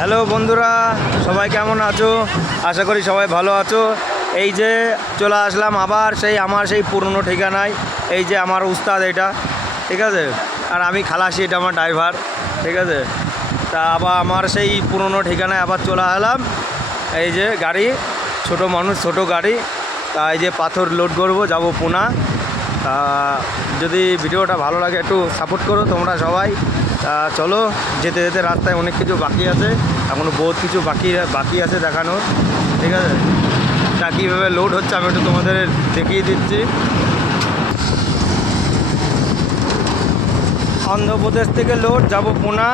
Hello বন্ধুরা, সবাই কেমন আছো? আশা করি সবাই ভালো আছো। এই যে চলে আসলাম আবার আমার সেই পুরনো ঠিকানায়। এই যে আমার উস্তাদ এটা, ঠিক আছে, আর আমি খালাসি, এটা আমার ড্রাইভার, ঠিক আছে। তা আবার আমার সেই পুরনো ঠিকানায় আবার চলে এলাম। এই যে গাড়ি, ছোট মানুষ, ছোট গাড়ি। তা এই যে পাথর লোড করবো, যাব পুনা। তা যদি ভিডিওটা ভালো লাগে একটু সাপোর্ট করো তোমরা সবাই। তা চলো, যেতে যেতে রাস্তায় অনেক কিছু বাকি আছে, এখনও বহুত কিছু বাকি আছে দেখানোর, ঠিক আছে। তা কীভাবে লোড হচ্ছে আমি একটু তোমাদের দেখিয়ে দিচ্ছি। অন্ধ্রপ্রদেশ থেকে লোড, যাব পুনা।